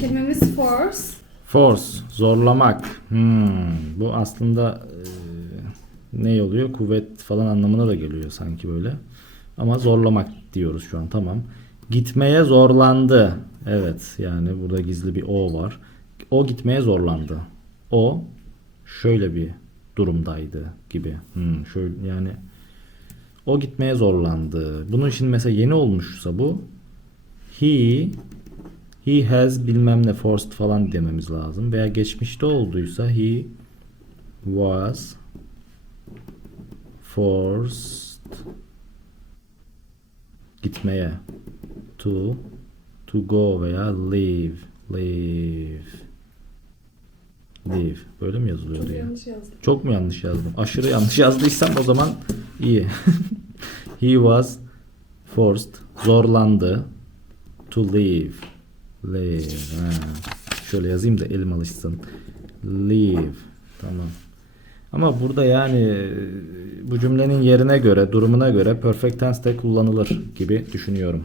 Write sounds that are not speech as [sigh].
kelimemiz force. Force, zorlamak. Hmm, bu aslında e, ne oluyor? Kuvvet falan anlamına da geliyor sanki böyle. Ama zorlamak diyoruz şu an tamam. Gitmeye zorlandı. Evet yani burada gizli bir o var. O gitmeye zorlandı. O şöyle bir durumdaydı gibi. Hmm, şöyle yani o gitmeye zorlandı. Bunun için mesela yeni olmuşsa bu he he has bilmem ne forced falan dememiz lazım. Veya geçmişte olduysa he was forced gitmeye to to go veya leave leave leave böyle mi yazılıyor Çok ya? yanlış yazdım. Çok mu yanlış yazdım? Aşırı yanlış yazdıysam o zaman iyi. [laughs] He was forced, zorlandı to leave. Leave. Ha. Şöyle yazayım da elim alışsın. Leave. Tamam. Ama burada yani e, bu cümlenin yerine göre, durumuna göre perfect tense de kullanılır gibi düşünüyorum.